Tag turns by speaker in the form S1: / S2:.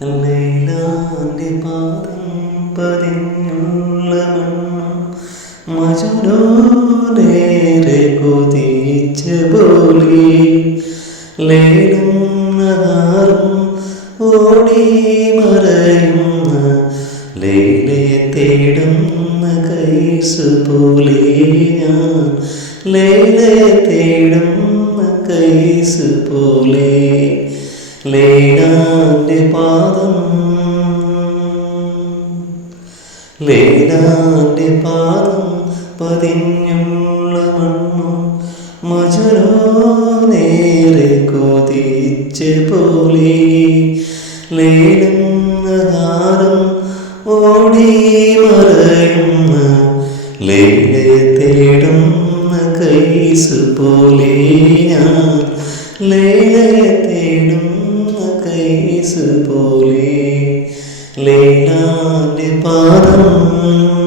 S1: ലൈലാന്റെ പാദം പതിഞ്ഞുള്ള മണ്ണും കൊതിച്ച പോലെ ലേലും നഹാറും ഓടി മറയുന്ന ലൈലയെ തേടുന്ന കൈസ് പോലെ ഞാൻ ലൈലയെ തേടുന്ന കൈസ് പോലെ ലൈലാന്റെ ലൈലാന്റെ പാദം പതിഞ്ഞുള്ള മണ്ണും മജുരോ നേരെ കൊതിച്ച പോലെ. ലേലം ഹാരം ഓടി മറയുന്ന ലേലെ തേടുന്ന കൈസ് പോലെ ഞാൻ. ലൈലയെ തേടുന്ന കൈസ് പോലെ. ലൈലാന്റെ പാദം.